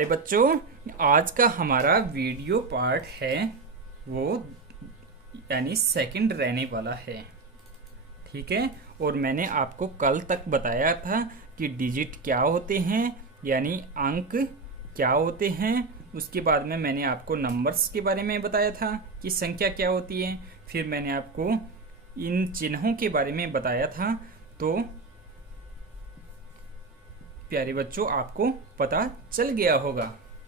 प्यारे बच्चों, आज का हमारा वीडियो पार्ट है वो यानी सेकंड रहने वाला है। ठीक है। और मैंने आपको कल तक बताया था कि डिजिट क्या होते हैं यानी अंक क्या होते हैं। उसके बाद में मैंने आपको नंबर्स के बारे में बताया था कि संख्या क्या होती है। फिर मैंने आपको इन चिन्हों के बारे में बताया था। तो प्यारे बच्चों, आपको पता चल गया होगा।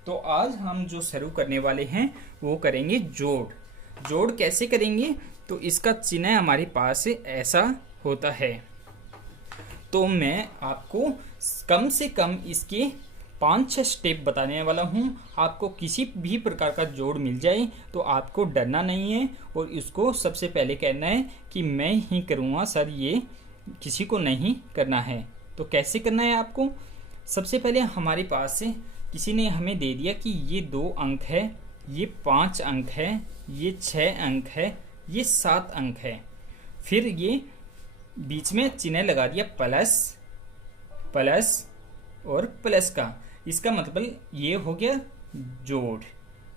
तो आज हम जो शुरू करने वाले हैं वो करेंगे जोड़। जोड़ कैसे करेंगे? तो इसका चिन्ह हमारे पास ऐसा होता है। तो मैं आपको कम से कम इसके 5-6 स्टेप बताने वाला हूँ। आपको किसी भी प्रकार का जोड़ मिल जाए तो आपको डरना नहीं है और इसको सबसे पहले कहना है कि मैं ही करूँगा सर, ये किसी को नहीं करना है। तो कैसे करना है आपको? सबसे पहले हमारे पास से किसी ने हमें दे दिया कि ये 2 अंक है, ये 5 अंक है, ये 6 अंक है, ये 7 अंक है। फिर ये बीच में चिन्ह लगा दिया प्लस प्लस और प्लस का। इसका मतलब ये हो गया जोड़,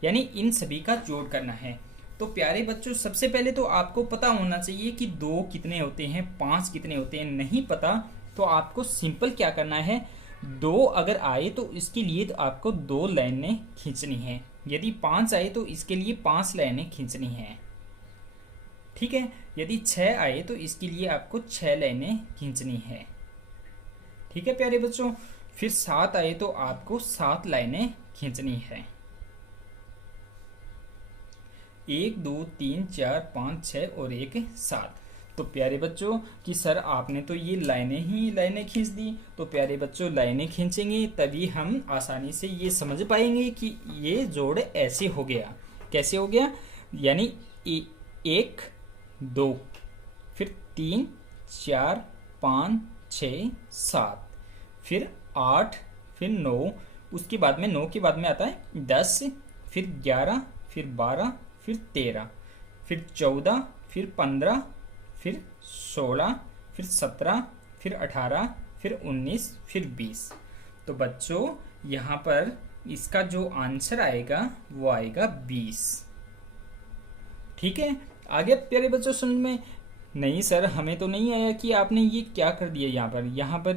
यानी इन सभी का जोड़ करना है। तो प्यारे बच्चों, सबसे पहले तो आपको पता होना चाहिए कि 2 कितने होते हैं, 5 कितने होते हैं। नहीं पता तो आपको सिंपल क्या करना है, 2 अगर आए तो इसके लिए तो आपको 2 लाइनें खींचनी है। यदि 5 आए तो इसके लिए 5 लाइनें खींचनी है। ठीक है। यदि 6 आए तो इसके लिए आपको 6 लाइनें खींचनी है। ठीक है प्यारे बच्चों। फिर 7 आए तो आपको 7 लाइनें खींचनी है। 1 2 3 4 5 6 और 1 7। तो प्यारे बच्चों कि सर आपने तो ये लाइनें खींच दी। तो प्यारे बच्चों, लाइनें खींचेंगे तभी हम आसानी से ये समझ पाएंगे कि ये जोड़ ऐसे हो गया। कैसे हो गया? यानी 1 2 फिर 3 4 5 6 7 फिर 8 फिर 9। उसके बाद में 9 के बाद में आता है 10 फिर 11 फिर 12 फिर 13 फिर 14 फिर 15 फिर 16 फिर 17 फिर 18 फिर 19 फिर 20। तो बच्चों यहाँ पर इसका जो आंसर आएगा वो आएगा 20। ठीक है। आगे प्यारे बच्चों समझ में? नहीं सर, हमें तो नहीं आया कि आपने ये क्या कर दिया। यहाँ पर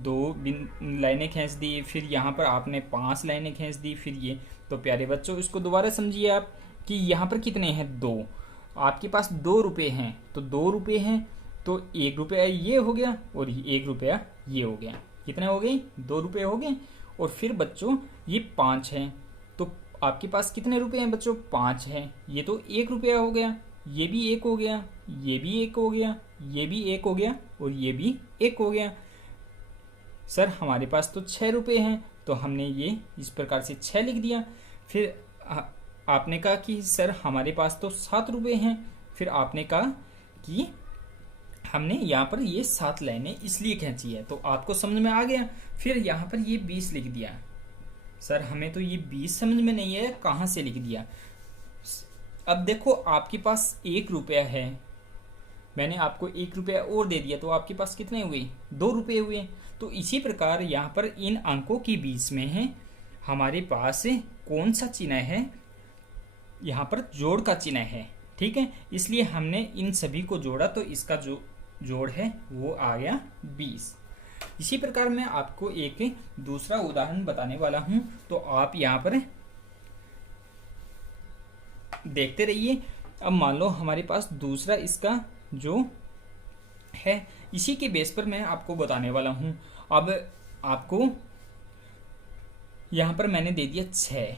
2 लाइनें खींच दी, फिर यहाँ पर आपने 5 लाइनें खींच दी, फिर ये। तो प्यारे बच्चों इसको दोबारा समझिए आप कि यहाँ पर कितने हैं, 2। आपके पास 2 रुपये हैं तो 2 रुपये हैं तो 1 रुपया ये हो गया और 1 रुपया ये हो गया। कितने हो गए? 2 रुपये हो गए। और फिर बच्चों ये 5 हैं तो आपके पास कितने रुपये हैं बच्चों? 5 हैं। ये तो 1 रुपया हो गया, ये भी 1 हो गया, ये भी 1 हो गया, ये भी 1 हो गया और ये भी 1 हो गया। सर हमारे पास तो 6 रुपये हैं तो हमने ये इस प्रकार से 6 लिख दिया। फिर आपने कहा कि सर हमारे पास तो 7 रुपये हैं। फिर आपने कहा कि हमने यहाँ पर ये 7 लाइनें इसलिए खींची है। तो आपको समझ में आ गया। फिर यहाँ पर ये 20 लिख दिया। सर हमें तो ये 20 समझ में नहीं है, कहाँ से लिख दिया? अब देखो आपके पास 1 रुपया है, मैंने आपको 1 रुपया और दे दिया तो आपके पास कितने हुए? 2 रुपये हुए। तो इसी प्रकार यहाँ पर इन अंकों के बीच में है हमारे पास कौन सा चिन्ह है? यहाँ पर जोड़ का चिन्ह है। ठीक है। इसलिए हमने इन सभी को जोड़ा तो इसका जो जोड़ है वो आ गया 20। इसी प्रकार मैं आपको एक दूसरा उदाहरण बताने वाला हूं। तो आप यहाँ पर देखते रहिए। अब मान लो हमारे पास दूसरा इसका जो है, इसी के बेस पर मैं आपको बताने वाला हूं। अब आपको यहाँ पर मैंने दे दिया 6,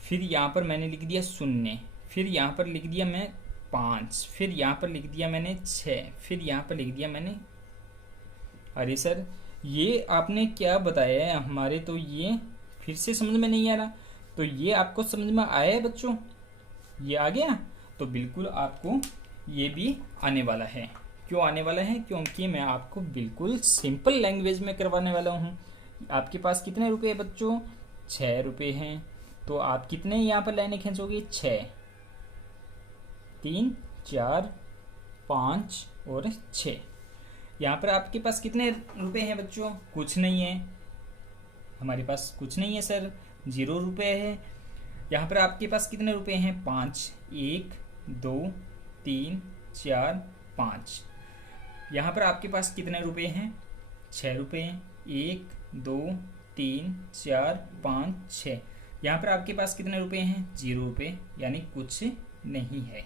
फिर यहाँ पर मैंने लिख दिया 0, फिर यहाँ पर लिख दिया मैं 5, फिर यहाँ पर लिख दिया मैंने 6, फिर यहाँ पर लिख दिया मैंने। अरे सर ये आपने क्या बताया है? हमारे तो ये फिर से समझ में नहीं आ रहा। तो ये आपको समझ में आया है बच्चों? ये आ गया? तो बिल्कुल आपको ये भी आने वाला है। क्यों आने वाला है? क्योंकि मैं आपको बिल्कुल सिंपल लैंग्वेज में करवाने वाला हूँ। आपके पास कितने रुपए बच्चों? 6 रुपये हैं। तो आप कितने यहाँ पर लाइनें खींचोगे? 6, 3 4 5 और 6। यहाँ पर आपके पास कितने रुपए हैं बच्चों? कुछ नहीं है, हमारे पास कुछ नहीं है सर। ₹0 है। यहाँ पर आपके पास कितने रुपए हैं? 5। 1 2 3 4 5। यहाँ पर आपके पास कितने रुपए हैं? ₹6। 1 2 3 4 5 6। यहाँ पर आपके पास कितने रुपए हैं? ₹0, यानी कुछ नहीं है।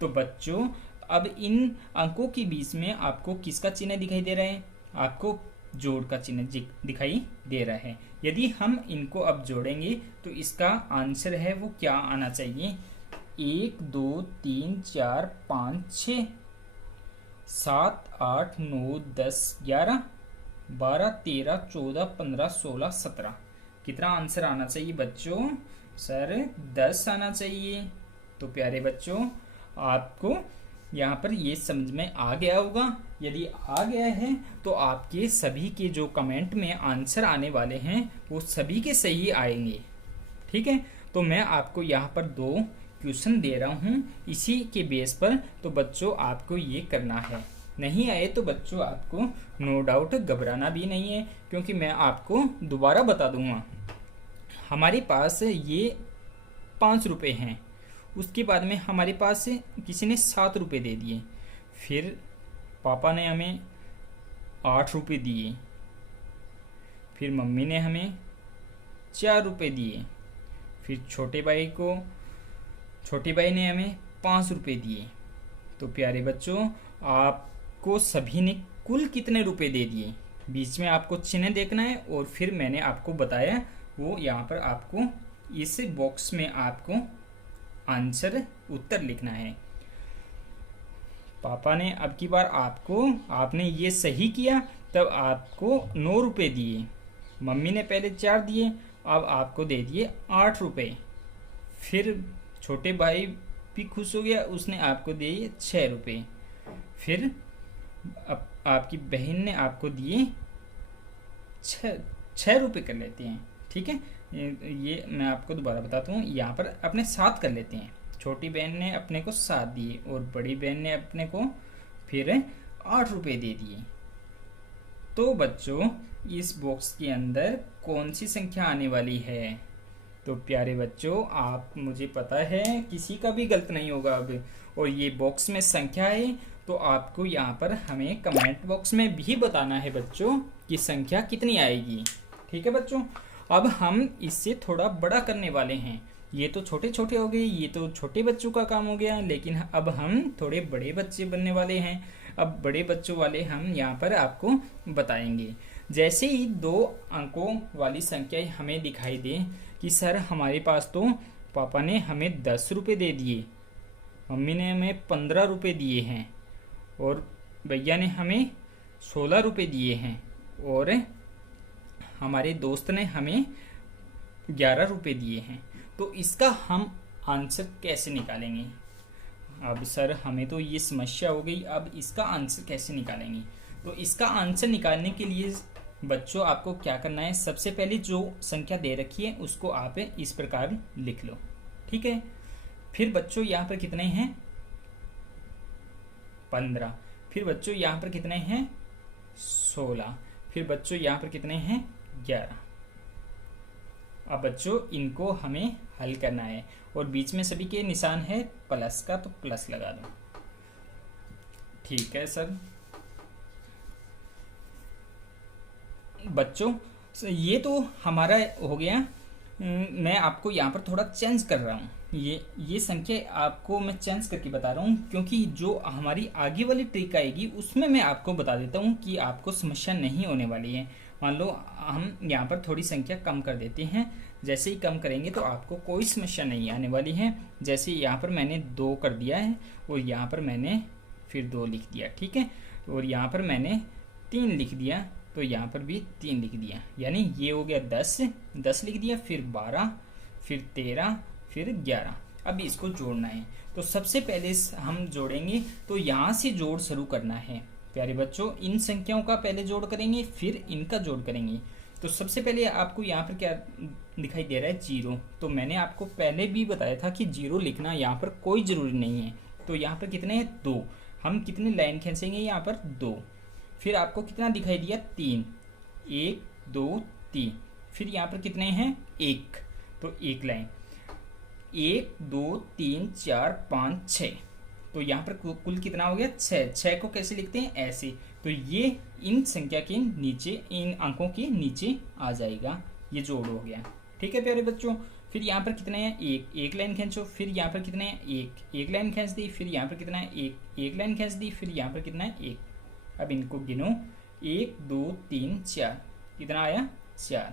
तो बच्चों अब इन अंकों के बीच में आपको किसका चिन्ह दिखाई दे रहा है? आपको जोड़ का चिन्ह दिखाई दे रहा है। यदि हम इनको अब जोड़ेंगे तो इसका आंसर है वो क्या आना चाहिए? 1 2 3 4 5 6 7 8 9 10 11 12 13 14 15 16 17। कितना आंसर आना चाहिए बच्चों? सर 10 आना चाहिए। तो प्यारे बच्चों आपको यहाँ पर ये समझ में आ गया होगा। यदि आ गया है तो आपके सभी के जो कमेंट में आंसर आने वाले हैं वो सभी के सही आएंगे। ठीक है, तो मैं आपको यहाँ पर 2 क्वेश्चन दे रहा हूँ इसी के बेस पर। तो बच्चों आपको ये करना है। नहीं आए तो बच्चों आपको नो डाउट घबराना भी नहीं है, क्योंकि मैं आपको दोबारा बता दूंगा। हमारे पास ये ₹5 हैं, उसके बाद में हमारे पास किसी ने ₹7 दे दिए, फिर पापा ने हमें ₹8 दिए, फिर मम्मी ने हमें ₹4 दिए, फिर छोटे भाई ने हमें ₹5 दिए। तो प्यारे बच्चों आपको सभी ने कुल कितने रुपए दे दिए? बीच में आपको चिन्ह देखना है और फिर मैंने आपको बताया वो यहाँ पर आपको इस बॉक्स में आपको आंसर उत्तर लिखना है। पापा ने अब की बार आपने ये सही किया तब आपको ₹9 दिए। मम्मी ने पहले 4 दिए, अब आपको दे दिए ₹8। फिर छोटे भाई भी खुश हो गया, उसने आपको दिए ₹6। फिर आपकी बहन ने आपको दिए ₹6 कर लेते हैं। ठीक है, ये मैं आपको दोबारा बताता हूँ। यहाँ पर अपने 7 कर लेते हैं। छोटी बहन ने अपने को 7 दिए और बड़ी बहन ने अपने को फिर ₹8 दे दिए। तो बच्चों इस बॉक्स के अंदर कौन सी संख्या आने वाली है? तो प्यारे बच्चों आप, मुझे पता है किसी का भी गलत नहीं होगा अब, और ये बॉक्स में संख्या है तो आपको यहाँ पर हमें कमेंट बॉक्स में भी बताना है बच्चों कि संख्या कितनी आएगी। ठीक है बच्चों, अब हम इससे थोड़ा बड़ा करने वाले हैं। ये तो छोटे छोटे हो गए, ये तो छोटे बच्चों का काम हो गया, लेकिन अब हम थोड़े बड़े बच्चे बनने वाले हैं। अब बड़े बच्चों वाले हम यहाँ पर आपको बताएंगे। जैसे ही 2 अंकों वाली संख्या हमें दिखाई दे कि सर हमारे पास तो पापा ने हमें ₹10 दे दिए, मम्मी ने हमें ₹15 दिए हैं और भैया ने हमें ₹16 दिए हैं और हमारे दोस्त ने हमें ₹11 दिए हैं, तो इसका हम आंसर कैसे निकालेंगे? अब सर हमें तो ये समस्या हो गई, अब इसका आंसर कैसे निकालेंगे? तो इसका आंसर निकालने के लिए बच्चों आपको क्या करना है? सबसे पहले जो संख्या दे रखी है उसको आप इस प्रकार लिख लो। ठीक है, फिर बच्चों यहाँ पर कितने हैं? 15। फिर बच्चों यहाँ पर कितने हैं? 16। फिर बच्चों यहाँ पर कितने हैं? 11। अब बच्चों इनको हमें हल करना है और बीच में सभी के निशान है प्लस का, तो प्लस लगा दो। ठीक है सर। बच्चों ये तो हमारा हो गया। मैं आपको यहाँ पर थोड़ा चेंज कर रहा हूँ। ये संख्या आपको मैं चेंज करके बता रहा हूँ, क्योंकि जो हमारी आगे वाली ट्रिक आएगी उसमें मैं आपको बता देता हूँ कि आपको समस्या नहीं होने वाली है। मान लो हम यहाँ पर थोड़ी संख्या कम कर देते हैं, जैसे ही कम करेंगे तो आपको कोई समस्या नहीं आने वाली है। जैसे यहाँ पर मैंने 2 कर दिया है और यहाँ पर मैंने फिर 2 लिख दिया। ठीक है, और यहाँ पर मैंने 3 लिख दिया, तो यहाँ पर भी 3 लिख दिया, यानी ये हो गया 10 लिख दिया, फिर 12, फिर 13, फिर 11। अब इसको जोड़ना है, तो सबसे पहले हम जोड़ेंगे, तो यहाँ से जोड़ शुरू करना है प्यारे बच्चों। इन संख्याओं का पहले जोड़ करेंगे, फिर इनका जोड़ करेंगे। तो सबसे पहले आपको यहाँ पर क्या दिखाई दे रहा है? 0। तो मैंने आपको पहले भी बताया था कि 0 लिखना यहाँ पर कोई ज़रूरी नहीं है। तो यहाँ पर कितने हैं? 2। हम कितने लाइन खींचेंगे? यहाँ पर 2। फिर आपको कितना दिखाई दिया? 3। 1 2 3। फिर यहाँ पर कितने हैं, एक, तो एक लाइन, 1 2 3 4 5 6, तो यहाँ पर कुल कितना हो गया, 6। 6 को कैसे लिखते हैं, ऐसे, तो ये इन संख्या के नीचे, इन अंकों के नीचे आ जाएगा, ये जोड़ हो गया। ठीक है प्यारे बच्चों, फिर यहाँ पर कितने हैं, एक लाइन खींचो, फिर यहाँ पर कितने हैं, एक लाइन खींच दी, फिर यहाँ पर कितना है, एक लाइन खींच दी, फिर यहाँ पर कितना है, एक। अब इनको गिनो, 1 2 3 4, कितना आया, 4।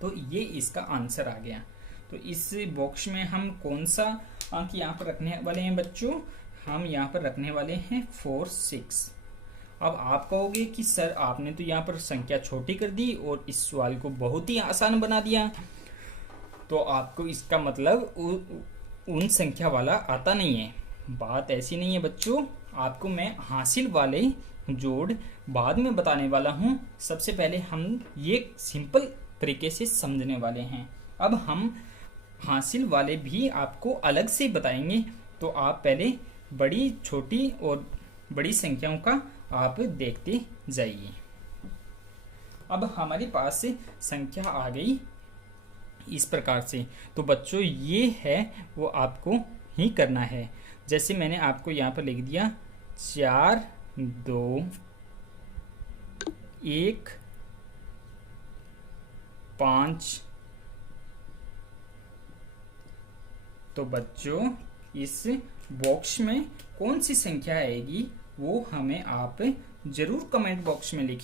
तो ये इसका आंसर आ गया। तो इस बॉक्स में हम कौन सा अंक यहाँ पर रखने वाले हैं बच्चों, हम यहाँ पर रखने वाले हैं 4 6। अब आप कहोगे कि सर आपने तो यहाँ पर संख्या छोटी कर दी और इस सवाल को बहुत ही आसान बना दिया, तो आपको इसका मतलब उन संख्या वाला आता नहीं है। बात ऐसी नहीं है बच्चों, आपको मैं हासिल वाले जोड़ बाद में बताने वाला हूँ। सबसे पहले हम ये सिंपल तरीके से समझने वाले हैं। अब हम हासिल वाले भी आपको अलग से बताएंगे, तो आप पहले बड़ी, छोटी और बड़ी संख्याओं का आप देखते जाइए। अब हमारे पास संख्या आ गई इस प्रकार से, तो बच्चों ये है वो आपको ही करना है। जैसे मैंने आपको यहाँ पर लिख दिया 4 2 1 5, तो बच्चों इस बॉक्स में कौन सी संख्या आएगी वो हमें आप जरूर कमेंट बॉक्स में लिखिए।